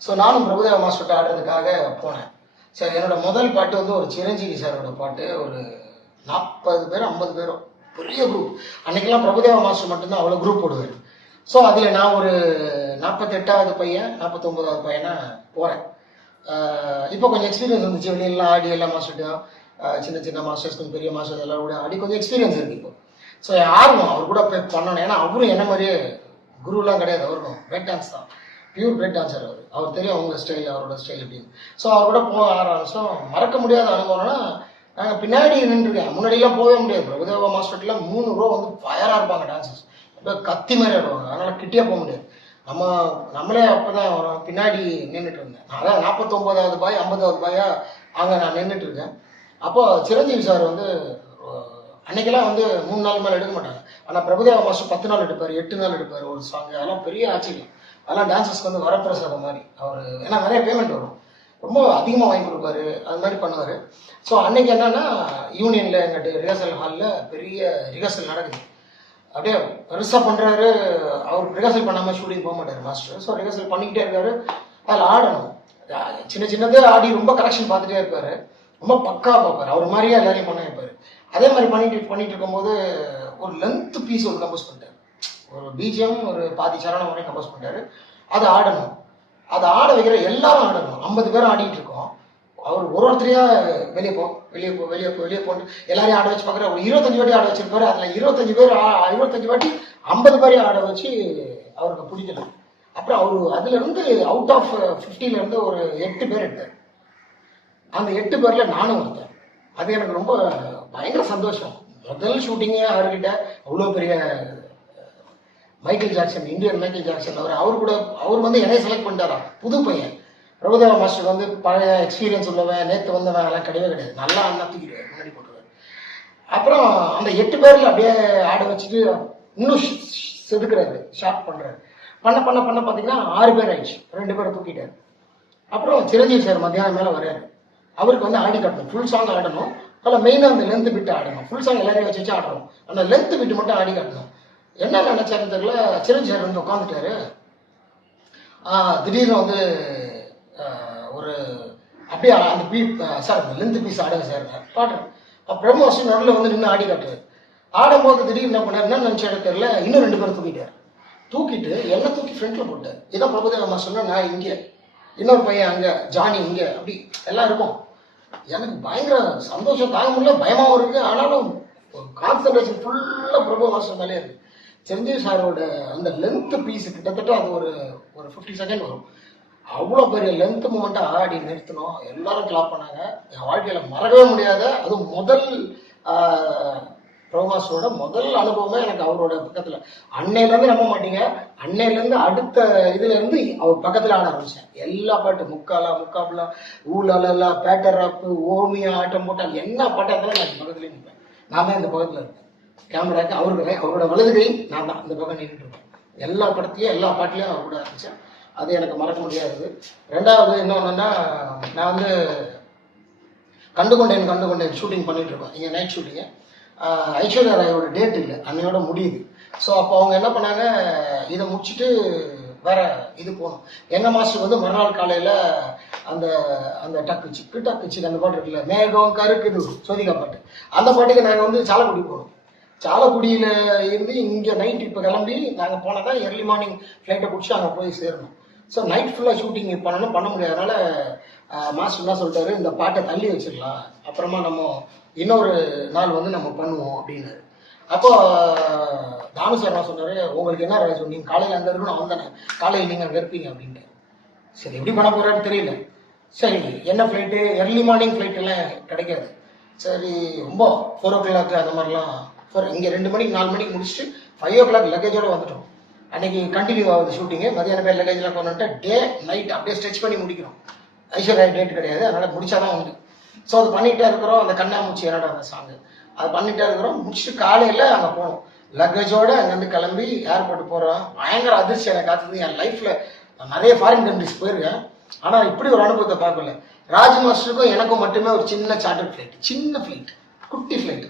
ஸோ நானும் பிரபுதேவா மாஸ்டர்கிட்ட ஆடுறதுக்காக போனேன். ஸோ என்னோட முதல் பாட்டு வந்து ஒரு சிரஞ்சீவி சாரோட பாட்டு. ஒரு 40 பேர் 50 பேரும் பெரிய குரூப். அன்னைக்கெல்லாம் பிரபுதேவா மாஸ்டர் மட்டும்தான் அவ்வளோ குரூப் போடுவார். ஸோ அதில் நான் ஒரு 48வது பையன் 49வது பையனா போகிறேன். இப்போ கொஞ்சம் எக்ஸ்பீரியன்ஸ் வந்துச்சு, வெளியெல்லாம் ஆடி எல்லா மாஸ்டர்ட்டும் சின்ன சின்ன மாஸ்டர்ஸ் கொஞ்சம் பெரிய மாஸ்டர்ஸ் எல்லாம் கூட ஆடி கொஞ்சம் எக்ஸ்பீரியன்ஸ் இருக்குது இப்போ. ஸோ ஆர்வம் அவர் கூட போய் பண்ணணும். ஏன்னா அவரும் என்ன மாதிரியே குருலாம் கிடையாது, அவருக்கும் பிரேக் டான்ஸ் தான், பியூர் பிரேக் டான்ஸர் அவர் தெரியும் அவங்க ஸ்டைல், அவரோட ஸ்டைல் அப்படின்னு. ஸோ அவர் கூட போக ஆரம்பிச்சோம். மறக்க முடியாத அனுபவம்னா நாங்கள் பின்னாடி நின்றுருக்கேன், முன்னாடிலாம் போகவே முடியாது. பிரபுதேவா மாஸ்டர்ல 3 ரோ வந்து ஃபயராக இருப்பாங்க டான்சர்ஸ், கத்தி மாதிரி ஆடுவாங்க, அதனால கிட்டே போக முடியாது. நம்மளே அப்பதான் பின்னாடி நின்றுட்டு இருந்தேன். அதான் 49வது பாய் 50வது பாயா அங்கே நான் நின்றுட்டு இருக்கேன். அப்போ சிரஞ்சீவி சார் வந்து அன்னைக்கெல்லாம் வந்து 3 நாள் மேலே எடுக்க மாட்டாங்க. ஆனால் பிரபுதேவா மாஸ்டர் 10 நாள் எடுப்பார், 8 நாள் எடுப்பார் ஒரு சாங். அதெல்லாம் பெரிய ஆச்சரியம். அதெல்லாம் டான்சர்ஸ்க்கு வந்து வரப்பிரசாதம் மாதிரி. அவர் ஏன்னா நிறைய பேமெண்ட் வரும், ரொம்ப அதிகமாக வாங்கி கொடுப்பாரு, அது மாதிரி பண்ணுவார். ஸோ அன்னைக்கு என்னன்னா யூனியனில் எங்கிட்ட ரிஹர்சல் ஹாலில் பெரிய ரிஹர்சல் நடக்குது. அப்படியே பெருசாக பண்ணுறாரு. அவர் ரிஹர்சல் பண்ணாமல் ஷூட்டிங் போக மாட்டார் மாஸ்டர். ஸோ ரிஹர்சல் பண்ணிக்கிட்டே இருக்காரு. அதில் ஆடணும், சின்னதே ஆடி ரொம்ப கரெக்ஷன் பார்த்துட்டே இருப்பார், ரொம்ப பக்காவாக பார்ப்பார், அவர் மாதிரியே எல்லாரையும் பண்ண வைப்பார். அதே மாதிரி பண்ணிட்டு இருக்கும்போது ஒரு லென்த் பீஸ் ஒரு கம்போஸ் பண்ணிட்டார். ஒரு பிஜிஎம் ஒரு பாதி சரணம் வரையும் கம்போஸ் பண்ணிட்டாரு. அதை ஆடணும், அதை ஆட வைக்கிற எல்லாரும் ஆடணும். 50 பேரும் ஆடிட்டு இருக்கோம். அவர் ஒருத்தரையா வெளியே போட்டு எல்லாரையும் ஆட வச்சு பார்க்குற. ஒரு 25 வாட்டி ஆட வச்சிருப்பாரு. அதில் 25 வாட்டி 50 பேரையும் ஆட வச்சு அவருக்கு பிடிக்கல. அப்புறம் அவர் அதுல இருந்து அவுட் ஆஃப் 50ல இருந்து ஒரு 8 பேர் எடுத்தார். அந்த 8 பேர்ல நானும் ஒருத்தேன். அது எனக்கு ரொம்ப பயங்கர சந்தோஷம். முதல் ஷூட்டிங்கே அவர்கிட்ட அவ்வளோ பெரிய Michael Jackson, Indian Michael Jackson அவர் வந்து என்னைய செலக்ட் பண்ணிட்டாரா. புது பையன் பிரபுதேவா மாஸ்டர் வந்து பழைய எக்ஸ்பீரியன்ஸ் உள்ளவன், நேற்று வந்தவன் எல்லாம் கிடையவே கிடையாது. நல்லா அண்ணா தூக்கிடுவார், முன்னாடி போட்டுருவார். அப்புறம் அந்த 8 பேர்ல அப்படியே ஆட வச்சுட்டு இன்னும் செதுக்குறாரு, ஷார்ட் பண்றாரு. பண்ண பார்த்தீங்கன்னா 6 பேர் ஆயிடுச்சு, 2 பேரை தூக்கிட்டாரு. அப்புறம் சிரஞ்சீவி சார் மத்தியானம் மேலே வர்றாரு. அவருக்கு வந்து ஆடி காட்டணும், ஃபுல் சாங் ஆடணும். அதில் மெயினாக அந்த லென்த் பிட்டு ஆடணும். ஃபுல் சாங் எல்லாரையும் வச்சு ஆடணும், அந்த லென்த் பிட்டு மட்டும் ஆடி காட்டணும். என்ன நினைச்சாருன்னு தெரியல, சிரஞ்சீவி சார் வந்து உட்காந்துட்டாரு. திடீர்னு வந்து ஒரு அப்படியே அந்த சார் அந்த லென்த் பீஸ் ஆடுங்க சார் பாடுறேன். பிரம்மோஷன் நடுவில் வந்து நின்று ஆடி காட்டுறாரு. ஆடும்போது திடீர்னு என்ன பண்ணாரு, என்ன நினைச்சாரு தெரியல, இன்னும் 2 பேர் தூக்கிட்டு என்ன தூக்கி ஃப்ரண்ட்ல போட்டார். இதான் பிரபுதேவா மாஸ்டர்னா நான் இங்கே, இன்னொரு பையன் அங்கே, ஜானி இங்கே, அப்படி எல்லாம் இருக்கும். எனக்கு பயங்கர சந்தோஷம் தாங்க முடியல, பயமாவும் இருக்கு. ஆனாலும் கான்சன்ட்ரேஷன் ஃபுல்லாக பிரபு மாஸ்டர் மேலே இருக்கு. சிரஞ்சீவி சாரோட அந்த லென்த் பீஸ் கிட்டத்தட்ட அது ஒரு 50 செகண்ட் வரும். அவ்வளோ பெரிய லென்த் மூமெண்ட்டாக ஆடி நிறுத்தணும், எல்லாரும் கிளாப் பண்ணாங்க. என் வாழ்க்கையில் மறக்கவே முடியாத, அதுவும் முதல் பிரபு மாஸ்டரோட முதல் அனுபவமே எனக்கு அவரோட பக்கத்தில். அன்னையிலேருந்து நம்ப மாட்டீங்க, அன்னையிலேருந்து அடுத்த இதுலேருந்து அவர் பக்கத்தில் ஆட ஆரம்பிச்சேன். எல்லா பாட்டு முக்காபுலா ஊழலா பேட்டராப்பு ஓமியா ஆட்டம் போட்டால் என்ன பாட்டாக இருந்தாலும் நான் பக்கத்துலேயே நிற்பேன். நான் தான் இந்த பக்கத்தில் இருப்பேன். கேமராக்கு அவரோட வலது கை, நான் தான் இந்த பக்கம் நின்றுட்டு இருப்பேன். எல்லா படத்துலையும் எல்லா பாட்டிலையும் அவர் கூட ஆரம்பித்தேன். அது எனக்கு மறக்க முடியாது. ரெண்டாவது இன்னொன்றுன்னா, நான் வந்து கண்டுகொண்டேன் ஷூட்டிங் பண்ணிட்டு இருக்கோம். இங்கே நைட் ஷூட்டிங்கு. ஐஸ்வர்யா ராயோட டேட் இல்லை, அன்னையோட முடியுது. ஸோ அப்போ அவங்க என்ன பண்ணாங்க, இதை முடிச்சுட்டு வேற இது போகணும். எங்கள் மாஸ்டர் வந்து மறுநாள் காலையில் அந்த டக்கு சிக்கு அந்த பாட்டு இருக்குல்ல, மேகம் கருக்குது சோதிகா பாட்டு, அந்த பாட்டுக்கு நாங்கள் வந்து சாலக்குடி போகணும். சாலக்குடியில் இருந்து இங்கே நைட் இப்போ கிளம்பி நாங்கள் போனால் தான் எர்லி மார்னிங் ஃப்ளைட்டை பிடிச்சி அங்கே போய் சேரணும். ஸோ நைட் ஃபுல்லாக ஷூட்டிங் பண்ண முடியாது. அதனால மாஸ்டர் என்ன சொல்லிட்டாரு, இந்த பாட்டை தள்ளி வச்சிடலாம், அப்புறமா நம்ம இன்னொரு நாள் வந்து நம்ம பண்ணுவோம் அப்படின்னாரு. அப்போ தானு சார் என்ன சொன்னாரு, உங்களுக்கு என்ன ராஜு, நீங்கள் காலையில் அங்கே இருக்கணும், அவன் தானே காலையில் நீங்கள் அங்கே இருப்பீங்க அப்படின்ட்டு. சரி எப்படி பண்ண போறான்னு தெரியல. சரி என்ன ஃப்ளைட்டு, எர்லி மார்னிங் ஃப்ளைட் எல்லாம் கிடைக்காது. சரி ரொம்ப 4 o'clock அந்த மாதிரிலாம், இங்கே 2 மணிக்கு 4 மணிக்கு முடிச்சுட்டு 5 o'clock லக்கேஜோட வந்துட்டோம். அன்னைக்கு கண்டினியூ ஆகுது ஷூட்டிங்கு. மதியானம் பேர் லக்கேஜ்லாம் கொண்டுட்டு டே நைட் அப்படியே ஸ்ட்ரெச் பண்ணி முடிக்கிறோம். ஐஸ்வர்யா டேட் கிடையாது, அதனால் முடிச்சாதான் உண்டு. ஸோ அது பண்ணிகிட்டே இருக்கிறோம். அந்த கண்ணாமூச்சி என்னடா அந்த சாங்கு அது பண்ணிகிட்டே இருக்கிறோம். முடிச்சுட்டு காலையில் அங்கே போனோம். லக்கேஜோட அங்கேருந்து கிளம்பி ஏர்போர்ட் போகிறோம். பயங்கர அதிர்ச்சி எனக்கு காத்துது. என் லைஃப்பில் நான் நிறைய ஃபாரின் கண்ட்ரிஸ் போயிருக்கேன், ஆனால் இப்படி ஒரு அனுபவத்தை பார்க்கல. ராஜ் மாஸ்டருக்கும் எனக்கும் மட்டுமே ஒரு சின்ன சார்ட்டர் ஃப்ளைட், சின்ன ஃப்ளைட், குட்டி ஃப்ளைட்.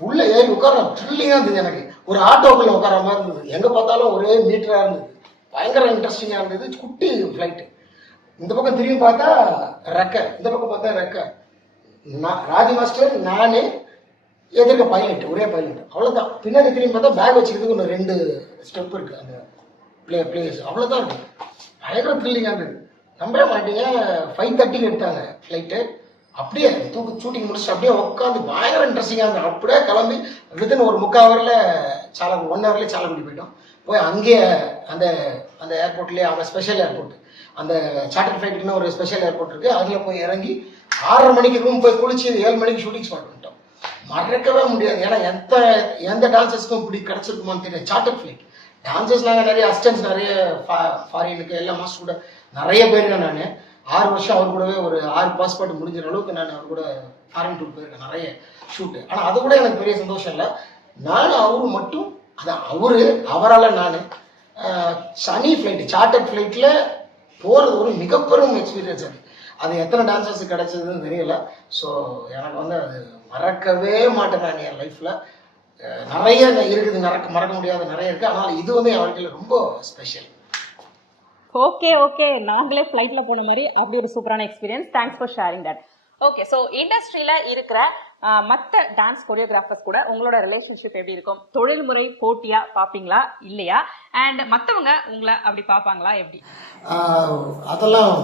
உள்ள ஏறி உட்கார த்ரில்லிங்காக இருந்தது. எனக்கு ஒரு ஆட்டோக்குள்ள உட்கார மாதிரி இருந்தது. எங்கே பார்த்தாலும் ஒரே மீட்டராக இருந்தது. பயங்கர இன்ட்ரெஸ்டிங்காக இருந்தது. குட்டி ஃப்ளைட்டு. இந்த பக்கம் திரும்பி பார்த்தா ரெக்கை, இந்த பக்கம் பார்த்தா ரெக்கை. ராஜ் மாஸ்டர், நானே, எதிர்க்க பைலட், ஒரே பைலட், அவ்வளோதான். பின்னாடி திரும்பி பார்த்தா பேக் வச்சுக்கிறதுக்கு ஒன்று 2 ஸ்டெப் இருக்குது அந்த பிளேஸ், அவ்வளோதான் இருக்கு. பயங்கர த்ரில்லிங்காக இருந்தது. நம்பவே மாட்டீங்க, 5:30க்கு எடுத்தாங்க ஃப்ளைட்டு. அப்படியே ஷூட்டிங் முடிச்சுட்டு அப்படியே உட்காந்து பயங்கர இன்ட்ரெஸ்டிங்காக இருந்தது. அப்படியே கிளம்பி வித்தின் ஒரு 3/4 ஹவரில் சாலக்குடி, 1 ஹவர்லேயே சாலக்குடி போயிட்டோம். போய் அங்கேயே அந்த அந்த ஏர்போர்ட்லேயே, அவங்க ஸ்பெஷல் ஏர்போர்ட், அந்த சார்ட்டர் ஃப்ளைட்டுக்குன்னு ஒரு ஸ்பெஷல் ஏர்போர்ட் இருக்குது, அதில் போய் இறங்கி 6:30 மணிக்கு ரூம் போய் குளிச்சு 7 மணிக்கு ஷூட்டிங் ஸ்பாட் பண்ணிட்டோம். மறக்கவே முடியாது. ஏன்னா எந்த டான்சர்ஸ்க்கும் இப்படி கிடச்சிருக்குமான்னு தெரியாது. சார்ட்டர் ஃப்ளைட் டான்சர்ஸ் நாங்கள் நிறைய அசிஸ்டன்ஸ், நிறைய ஃபாரினுக்கு எல்லா மாஸ்டர் கூட நிறைய பேருக்கேன். நான் 6 வருஷம் அவர் கூடவே ஒரு 6 பாஸ்போர்ட் முடிஞ்சிற அளவுக்கு நான் அவர் கூட ஃபாரின் டூர் போயிருக்கேன், நிறைய ஷூட்டு. ஆனால் அது கூட எனக்கு பெரிய சந்தோஷம் இல்லை. நானும் அவரு மட்டும், அதான் அவரால் நான் சனி ஃப்ளைட், சார்ட்டர் ஃப்ளைட்டில் போகிறது ஒரு மிகப்பெரும் எக்ஸ்பீரியன்ஸ். அது எத்தனை டான்சர்ஸ் கிடைச்சதுன்னு தெரியல. ஸோ எனக்கு வந்து அது மறக்கவே மாட்டேன். நான் என் லைஃப்பில் நிறைய இருக்குது, மறக்க முடியாத நிறைய இருக்குது. ஆனால் இது வந்து என் வாழ்க்கையில் ரொம்ப ஸ்பெஷல். ஓகே, நாங்களே ஃப்ளைட்ல போன மாதிரி அப்படி ஒரு சூப்பரான experience. Thanks for sharing that. Okay, so இண்டஸ்ட்ரியில இருக்கிற மற்ற டான்ஸ் கொரியோகிராஃபர்ஸ் கூட உங்களோட ரிலேஷன்ஷிப் எப்படி இருக்கும்? தொழில்முறை போட்டியா பாப்பீங்களா இல்லையா? அண்ட் மற்றவங்க உங்களை அப்படி பார்ப்பாங்களா எப்படி? அதெல்லாம்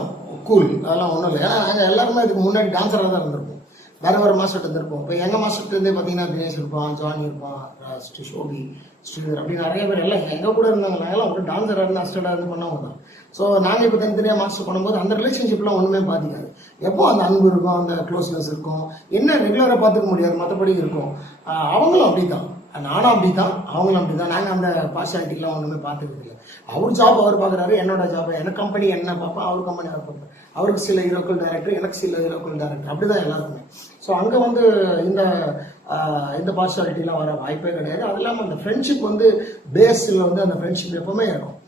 கூல், அதெல்லாம் ஒன்றும் இல்லை. ஏன்னா நாங்கள் எல்லாருமே இதுக்கு முன்னாடி டான்ஸராக தான் இருந்திருப்போம், வேறு மாஸ்டர் இருந்திருப்போம். இப்போ எங்கள் மாஸ்டர்லேருந்தே பார்த்தீங்கன்னா தினேஷ் இருப்பான், ஜானி இருப்பான், ஷோபி, ஸ்ரீதர், அப்படி நிறைய பேர் எல்லாம் எங்கள் கூட இருந்தாங்க. நாங்களாம் ஒரு டான்ஸராக இருந்து அஸ்டடாக இருந்து பண்ணவங்க தான். ஸோ நாங்கள் இப்போ தனித்தனியாக மாஸ்டர் பண்ணும்போது அந்த ரிலேஷன்ஷிப்லாம் ஒன்றுமே பாதிக்காது. எப்போ அந்த அன்பு இருக்கும், அந்த க்ளோஸ்னஸ் இருக்கும். என்ன ரெகுலராக பார்த்துக்க முடியாது, மற்றபடி இருக்கும். அவங்களும் அப்படி தான், நானும் அப்படி தான், அவங்களும் அப்படி தான். நாங்கள் அந்த பார்ஷாலிட்டிலாம் ஒன்றுமே பார்த்துக்கிறது இல்லை. அவர் ஜாப் அவர் பார்க்குறாரு, என்னோட ஜாப், எனக்கு கம்பெனி என்ன பார்ப்பேன், அவர் கம்பெனி அவர் பார்ப்பேன். அவருக்கு சில ஹீரோக்கள் டைரக்டர், எனக்கு சில ஹீரோக்கள் டைரக்டர், அப்படி தான் எல்லாருக்குமே. ஸோ அங்கே வந்து இந்த பார்ஷாலிட்டிலாம் வர வாய்ப்பே கிடையாது. அது இல்லாமல் அந்த ஃப்ரெண்ட்ஷிப் வந்து பேஸில் வந்து அந்த ஃப்ரெண்ட்ஷிப் எப்பவுமே இருக்கும்.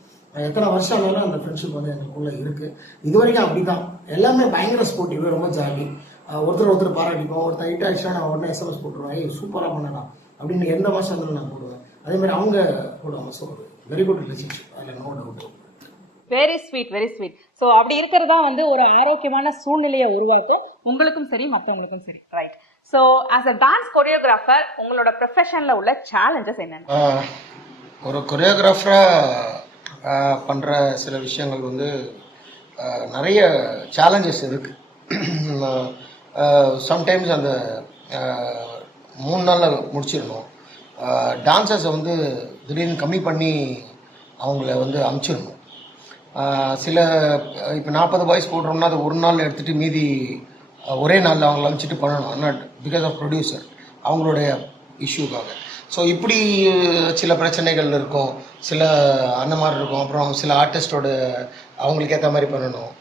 எத்தனை வருஷம் ஆனாலும் அந்த ஃப்ரெண்ட்ஷிப் வந்து எங்களுக்குள்ள இருக்குது. இது வரைக்கும் அப்படி தான். எல்லாமே பயங்கர ஸ்போர்ட்டிவ், ரொம்ப ஜாலி. ஒருத்தர் பாராட்டிப்போம். ஒருத்தர் ஹிட் ஆயிடுச்சுன்னா நான் உடனே SMS போட்டுருவேன், சூப்பராக பண்ணலாம் அப்படின்னு எந்த மாதம் இருந்தாலும் நான் போடுவேன். அதே மாதிரி அவங்க போடுவாங்க. ஸோ வெரி குட் ரிலேஷன்ஷிப், அதில் no doubt. Very sweet, very sweet. So அப்படி இருக்கிறதா வந்து ஒரு ஆரோக்கியமான சூழ்நிலையை உருவாக்கும், உங்களுக்கும் சரி மற்றவங்களுக்கும் சரி, right? So as a dance choreographer உங்களோட ப்ரொஃபஷனில் உள்ள சேலஞ்சஸ் என்னென்ன? ஒரு கொரியோகிராஃபராக பண்ணுற சில விஷயங்கள் வந்து நிறைய சேலஞ்சஸ் இருக்குது. சம்டைம்ஸ் அந்த 3 நாளில் முடிச்சிடணும். டான்சர்ஸை வந்து திடீர்னு கம்மி பண்ணி அவங்கள வந்து அமுச்சிடணும். சில இப்போ 40 பாய்ஸ் போடுறோம்னா அது ஒரு நாள் எடுத்துகிட்டு மீதி ஒரே நாளில் அவங்கள அமுச்சிட்டு பண்ணணும். நாட் பிகாஸ் ஆஃப் ப்ரொடியூசர், அவங்களுடைய இஷ்யூக்காக. ஸோ இப்படி சில பிரச்சனைகள் இருக்கும், சில அந்த மாதிரி இருக்கும். அப்புறம் சில ஆர்டிஸ்டோட அவங்களுக்கு ஏற்ற மாதிரி பண்ணணும்,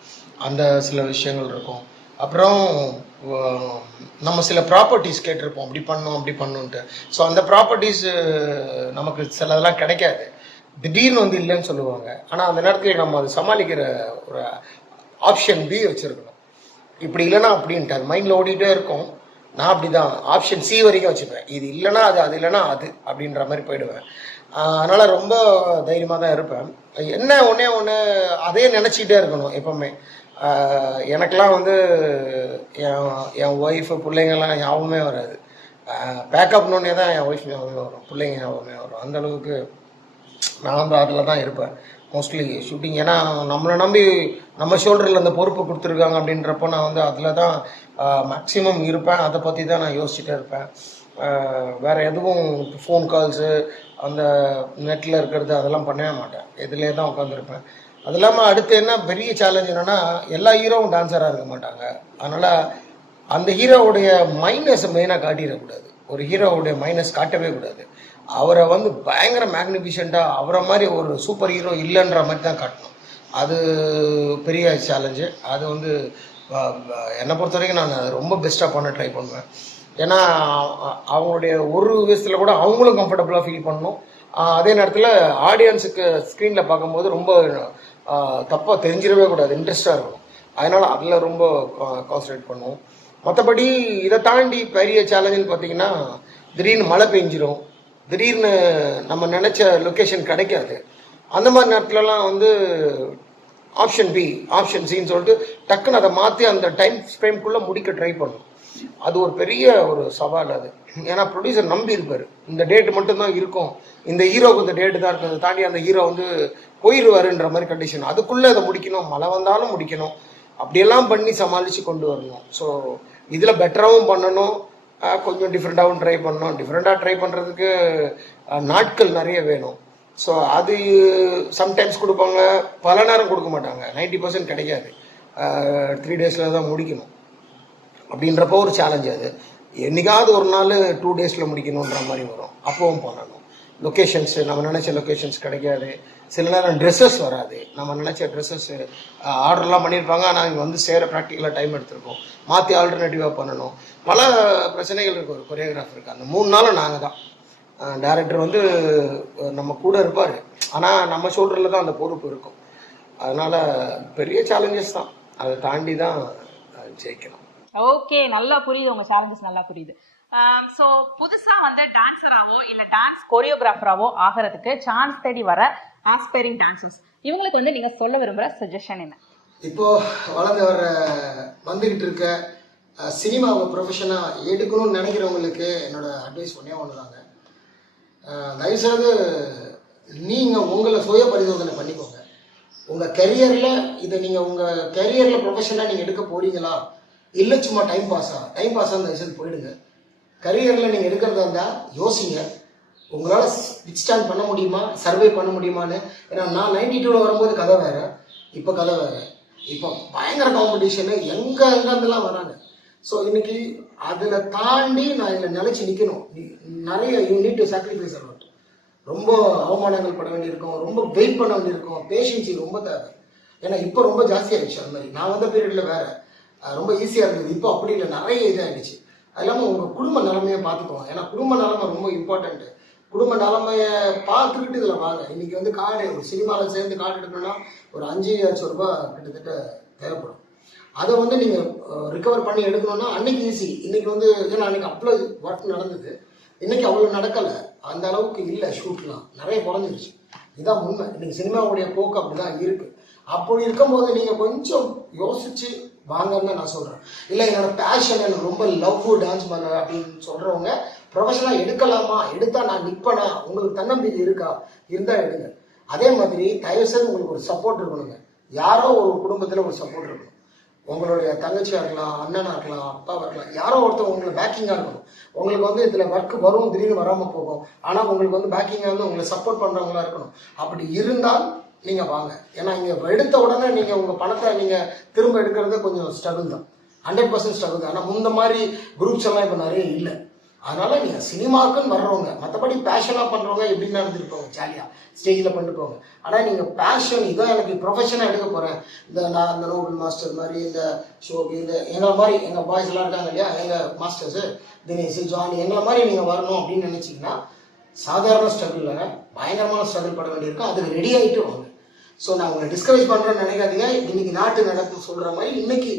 அந்த சில விஷயங்கள் இருக்கும். அப்புறம் நம்ம சில ப்ராப்பர்ட்டிஸ் கேட்டிருப்போம், அப்படி பண்ணணும் அப்படி பண்ணணுன்ட்டு. ஸோ அந்த ப்ராப்பர்ட்டிஸ் நமக்கு சிலதெல்லாம் கிடைக்காது, திடீர்னு வந்து இல்லைன்னு சொல்லுவாங்க. ஆனால் அந்த நேரத்தில் நம்ம அதை சமாளிக்கிற ஒரு ஆப்ஷன் பி வச்சுருக்கணும். இப்படி இல்லைன்னா அப்படின்ட்டு அது மைண்டில் ஓடிட்டே இருக்கும். நான் அப்படி தான் ஆப்ஷன் சி வரைக்கும் வச்சுப்பேன். இது இல்லைனா அது, அது இல்லைனா அது அப்படின்ற மாதிரி போயிடுவேன். அதனால் ரொம்ப தைரியமாக தான் இருப்பேன். என்ன ஒன்று அதே நினச்சிக்கிட்டே இருக்கணும் எப்போவுமே. எனக்கெலாம் வந்து என் ஒய்ஃபு பிள்ளைங்கள்லாம் யாவுமே வராது. பேக்கப்னோடனே தான் என் ஒய்ஃப் ஞாபகமே வரும், பிள்ளைங்க ஞாபகமே வரும். அந்தளவுக்கு நான் வந்து அதில் தான் இருப்பேன் மோஸ்ட்லி ஷூட்டிங். ஏன்னா நம்மளை நம்பி நம்ம ஷோல்டரில் அந்த பொறுப்பு கொடுத்துருக்காங்க அப்படின்றப்போ நான் வந்து அதில் தான் மேக்ஸிமம் இருப்பேன். அதை பற்றி தான் நான் யோசிச்சுட்டே இருப்பேன். வேறு எதுவும் ஃபோன் கால்ஸு அந்த நெட்டில் இருக்கிறது அதெல்லாம் பண்ணவே மாட்டேன், இதிலே தான் உட்காந்துருப்பேன். அது இல்லாமல் அடுத்து என்ன பெரிய சேலஞ்ச் என்னென்னா, எல்லா ஹீரோவும் டான்ஸராக இருக்க மாட்டாங்க. அதனால் அந்த ஹீரோவுடைய மைனஸை மெயினாக காட்டிடக்கூடாது. ஒரு ஹீரோவுடைய மைனஸ் காட்டவே கூடாது. அவரை வந்து பயங்கர மேக்னிஃபிஷண்ட்டாக அவரை மாதிரி ஒரு சூப்பர் ஹீரோ இல்லைன்ற மாதிரி தான் காட்டணும். அது பெரிய சேலஞ்சு. அது வந்து என்னை பொறுத்த வரைக்கும் நான் ரொம்ப பெஸ்ட்டாக பண்ண ட்ரை பண்ணுவேன். ஏன்னா அவங்களுடைய ஒரு விஷயத்தில் கூட அவங்களும் கம்ஃபர்டபுளாக ஃபீல் பண்ணணும். அதே நேரத்தில் ஆடியன்ஸுக்கு ஸ்க்ரீனில் பார்க்கும்போது ரொம்ப தப்பாக தெரிஞ்சிடவே கூடாது, இன்ட்ரெஸ்டாக இருக்கும். அதனால் அதில் ரொம்ப கான்சன்ட்ரேட் பண்ணுவோம். மற்றபடி இதை தாண்டி பெரிய சேலஞ்சுன்னு பார்த்தீங்கன்னா, திடீர்னு மழை பெஞ்சிரும், திடீர்னு நம்ம நினச்ச லொக்கேஷன் கிடைக்காது. அந்த மாதிரி நேரத்துலலாம் வந்து ஆப்ஷன் பி ஆப்ஷன் சின்னு சொல்லிட்டு டக்குன்னு அதை மாற்றி அந்த டைம் ஃப்ரேம்குள்ளே முடிக்க ட்ரை பண்ணும். அது ஒரு பெரிய ஒரு சவால் அது. ஏன்னா ப்ரொடியூசர் நம்பி இருப்பார், இந்த டேட்டு மட்டும்தான் இருக்கும், இந்த ஹீரோவுக்கு இந்த டேட்டு தான் இருக்கும், அதை தாண்டி அந்த ஹீரோ வந்து போயிடுவாருன்ற மாதிரி கண்டிஷன். அதுக்குள்ளே அதை முடிக்கணும், மழை வந்தாலும் முடிக்கணும், அப்படியெல்லாம் பண்ணி சமாளித்து கொண்டு வரணும். ஸோ இதில் பெட்டராகவும் பண்ணணும், கொஞ்சம் டிஃப்ரெண்ட்டாகவும் ட்ரை பண்ணணும். டிஃப்ரெண்ட்டாக ட்ரை பண்ணுறதுக்கு நாட்கள் நிறைய வேணும். ஸோ அது சம்டைம்ஸ் கொடுப்பாங்க, பல நேரம் கொடுக்க மாட்டாங்க, 90% கிடைக்காது, 3 டேஸில் தான் முடிக்கணும். அப்படின்றப்போ ஒரு சேலஞ்சு அது. என்னைக்காவது ஒரு நாள் 2 டேஸில் முடிக்கணுன்ற மாதிரி வரும், அப்பவும் பண்ணணும். லொக்கேஷன்ஸு நம்ம நினச்ச லொக்கேஷன்ஸ் கிடைக்காது, சில நேரம் ட்ரெஸ்ஸஸ் வராது, நம்ம நினச்ச ட்ரெஸ்ஸஸ்ஸு ஆர்டர்லாம் பண்ணியிருப்பாங்க, ஆனால் இங்கே வந்து சேர ப்ராக்டிக்கலாக டைம் எடுத்துருக்கோம், மாற்றி ஆல்டர்னேட்டிவாக பண்ணணும். பல பிரச்சனைகள் இருக்குது ஒரு கொரியோகிராஃபருக்கு. அந்த 3 நாளும் நாங்கள் தான், டைரக்டர் வந்து நம்ம கூட இருப்பார், ஆனால் நம்ம ஷோல்டரில் தான் அந்த பொறுப்பு இருக்கும். அதனால் பெரிய சேலஞ்சஸ் தான், அதை தாண்டி தான் ஜெயிக்கணும். ஓகே, நல்லா புரியுது, உங்க சேலஞ்சஸ் நல்லா புரியுது. ஸோ புதுசா வந்து டான்ஸராவோ இல்ல டான்ஸ் கோரியோகிராஃபராவோ ஆகிறதுக்கு சான்ஸ் தேடி வர ஆஸ்பைரிங் டான்சர்ஸ், இவங்களுக்கு வந்து நீங்க சொல்ல விரும்புற சஜஷன் என்ன? இப்போ வளர்ந்து வர வந்துகிட்டு இருக்க சினிமாவை ப்ரொஃபஷனா எடுக்கணும்னு நினைக்கிறவங்களுக்கு என்னோட அட்வைஸ் ஒன்று தாங்க. தயவுசெய்து நீங்க உங்களை சுய பரிசோதனை பண்ணிக்கோங்க. உங்க கெரியர்ல இதை நீங்க உங்க கெரியர்ல ப்ரொஃபஷனா நீங்க எடுக்க போறீங்களா, இல்லை சும்மா டைம் பாஸா தயவுசெய்து போயிடுங்க. கரியரில் நீங்கள் எடுக்கிறதா இருந்தால் யோசிங்க, உங்களால் வித்ஸ்டாண்ட் பண்ண முடியுமா, சர்வே பண்ண முடியுமான்னு. ஏன்னா நான் 92 வரும்போது கதை வேறு, இப்போ கதை வேறு. இப்போ பயங்கர காம்படிஷனு, எங்கேருந்துலாம் வராங்க. ஸோ இன்னைக்கு அதில் தாண்டி நான் இதில் நினச்சி நிற்கணும். நிறைய you need to sacrifice allowed. ரொம்ப அவமானங்கள் பட வேண்டியிருக்கும், ரொம்ப வெயிட் பண்ண வேண்டியிருக்கும், பேஷன்சி ரொம்ப தேவை. ஏன்னா இப்போ ரொம்ப ஜாஸ்தி ஆகிடுச்சு. அது மாதிரி நான் வந்த பீரியடில் வேறு ரொம்ப ஈஸியாக இருந்தது, இப்போ அப்படி இல்லை, நிறைய இதாகிடுச்சு. அது இல்லாமல் உங்கள் குடும்ப நிலைமையை பார்த்துக்கோங்க. ஏன்னா குடும்ப நிலைமை ரொம்ப இம்பார்ட்டண்ட்டு. குடும்ப நிலைமையை பார்த்துக்கிட்டு இதில் வாங்க. இன்றைக்கி வந்து கார்டு, ஒரு சினிமாவில் சேர்ந்து கார்டு எடுக்கணும்னா ஒரு 5,00,000 ரூபாய் கிட்டத்தட்ட தேவைப்படும். அதை வந்து நீங்கள் ரிகவர் பண்ணி எடுக்கணும்னா அன்னைக்கு ஈஸி. இன்றைக்கி வந்து ஏன்னா அன்றைக்கி அவ்வளோ ஒர்க் நடந்தது, இன்றைக்கி அவ்வளோ நடக்கலை, அந்த அளவுக்கு இல்லை, ஷூட்லாம் நிறைய குறைஞ்சிருச்சு. இதுதான் உண்மை. இன்றைக்கி சினிமாவுடைய போக்கு அப்படி தான் இருக்குது. அப்படி இருக்கும்போது நீங்கள் கொஞ்சம் யோசிச்சு வாங்கன்னு தான் நான் சொல்கிறேன். இல்லை என்னோட பேஷன், எனக்கு ரொம்ப லவ் டான்ஸ் பண்ண அப்படின்னு சொல்கிறவங்க ப்ரொஃபஷனாக எடுக்கலாமா, எடுத்தால் நான் நிற்பேனா, உங்களுக்கு தன்னம்பிக்கை இருக்கா, இருந்தால் எடுங்க. அதே மாதிரி தயவுசெய்து உங்களுக்கு ஒரு சப்போர்ட் இருக்கணுங்க. யாரோ ஒரு குடும்பத்தில் ஒரு சப்போர்ட் இருக்கணும். உங்களுடைய தங்கச்சியாக இருக்கலாம், அண்ணனாக இருக்கலாம், அப்பாவாக இருக்கலாம், யாரோ ஒருத்தர் உங்களுக்கு பேக்கிங்காக இருக்கணும். உங்களுக்கு வந்து இதில் ஒர்க் வரும், திடீர்னு வராமல் போகும், ஆனால் உங்களுக்கு வந்து பேக்கிங்காக வந்து உங்களை சப்போர்ட் பண்ணுறவங்களா இருக்கணும். அப்படி இருந்தால் நீங்கள் வாங்க. ஏன்னா இங்கே எடுத்த உடனே நீங்கள் உங்கள் பணத்தை நீங்கள் திரும்ப எடுக்கிறது கொஞ்சம் ஸ்ட்ரகிள் தான், 100% ஸ்ட்ரகிள் தான். ஆனால் முந்த மாதிரி குரூப்ஸ் எல்லாம் இப்போ நிறைய இல்லை. அதனால் நீங்கள் சினிமாவுக்குன்னு வர்றவங்க, மற்றபடி பேஷனாக பண்ணுறவங்க எப்படின்னா இருந்துருப்பாங்க, ஜாலியாக ஸ்டேஜில் பண்ணிட்டு போங்க. ஆனால் நீங்கள் பேஷன், இதான் எனக்கு ப்ரொஃபஷனாக எடுக்க போகிறேன், நான் இந்த நோபல் மாஸ்டர் மாதிரி, இந்த ஷோக்கு, இந்த எங்களை மாதிரி எங்கள் பாய்ஸ் எல்லாம் இருக்காங்க இல்லையா, எங்கள் மாஸ்டர்ஸு தினேஷ், ஜானி, எங்களை மாதிரி நீங்கள் வரணும் அப்படின்னு நினச்சிங்கன்னா சாதாரண ஸ்ட்ரகிள் இல்லைங்க, பயங்கரமான ஸ்ட்ரகிள் பட வேண்டியிருக்கும். அதுக்கு ரெடி ஆகிட்டு வாங்க. ஸோ நான் உங்களை டிஸ்கரேஜ் பண்ணுறேன்னு நினைக்காதீங்க. இன்னைக்கு நாட்டு நடப்பு சொல்கிற மாதிரி இன்னைக்கு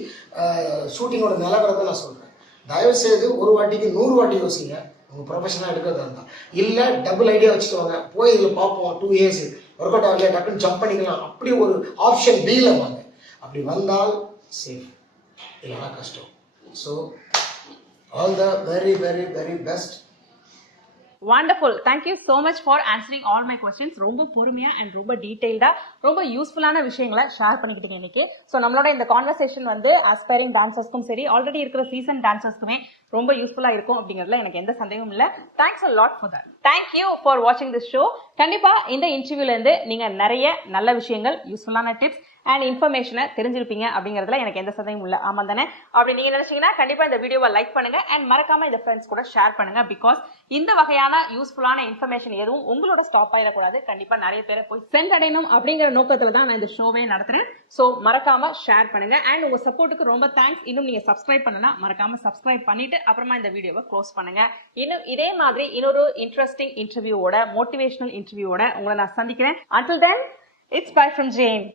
ஷூட்டிங்கோட நிலவரத்தை நான் சொல்கிறேன். தயவுசெய்து ஒரு வாட்டிக்கு 100 வாட்டி யோசிங்க உங்கள் ப்ரொஃபஷனாக எடுக்கிறதா இருந்தால். இல்லை டபுள் ஐடியா வச்சுட்டு வாங்க, போய் இதில் பார்ப்போம், 2 இயர்ஸ் ஒர்க் அவுட் ஆகலையா டக்குன்னு ஜம்ப் பண்ணிக்கலாம், அப்படி ஒரு ஆப்ஷன் பியில் வாங்க. அப்படி வந்தால் சேஃப், இல்லைனா கஷ்டம். So all the very very very best. Wonderful. Thank you so much for answering all my questions. ரொம்ப பொறுமையா அண்ட் ரொம்ப டீடைல்டா ரொம்ப யூஸ்ஃபுல்லான விஷயங்களை ஷேர் பண்ணிக்கிட்டீங்க இன்னைக்கு. ஸோ நம்மளோட இந்த கான்வர்சேஷன் வந்து ஆஸ்பைரிங் டான்சர்ஸ்க்கும் சரி, ஆல்ரெடி இருக்கிற சீசன் டான்சர்ஸ்க்குமே ரொம்ப யூஸ்ஃபுல்லா இருக்கும் அப்படிங்கிறதுல எனக்கு எந்த சந்தேகமும் இல்லை. Thanks a lot for that. Thank you for வாட்சிங் திஸ் ஷோ. கண்டிப்பா இந்த இன்டர்வியூல இருந்து நீங்க நிறைய நல்ல விஷயங்கள், யூஸ்ஃபுல்லான டிப்ஸ் அண்ட் இன்ஃபர்மேஷனை தெரிஞ்சிருப்பீங்க அப்படிங்கறதுல எனக்கு எந்த சந்தேகமும் இல்லை. ஆமா தானே? அப்படி நீங்க நினைச்சீங்கன்னா கண்டிப்பா இந்த வீடியோவை லைக் பண்ணுங்க அண்ட் மறக்காம இந்த ஃப்ரெண்ட்ஸ் கூட ஷேர் பண்ணுங்க. பிகாஸ் இந்த வகையான யூஸ்ஃபுல்லான இன்ஃபர்மேஷன் எதுவும் உங்களோட ஸ்டாப் ஆயிடக்கூடாது. கண்டிப்பா நிறைய பேரை போய் சென்றடையணும் அப்படிங்கிற நோக்கத்துல தான் நான் இந்த ஷோவே நடத்துறேன். ஸோ மறக்காம ஷேர் பண்ணுங்க அண்ட் உங்க சப்போர்ட்டுக்கு ரொம்ப தேங்க்ஸ். இன்னும் நீங்க சப்ஸ்கிரைப் பண்ணனா மறக்காம சப்ஸ்கிரைப் பண்ணிட்டு அப்புறமா இந்த வீடியோவை க்ளோஸ் பண்ணுங்க. இன்னும் இதே மாதிரி இன்னொரு இன்ட்ரெஸ்டிங் இன்டர்வியூவோட மோட்டிவேஷனல் இன்டர்வியூவோட உங்களை நான் சந்திக்கிறேன். Until then, it's bye from Jane.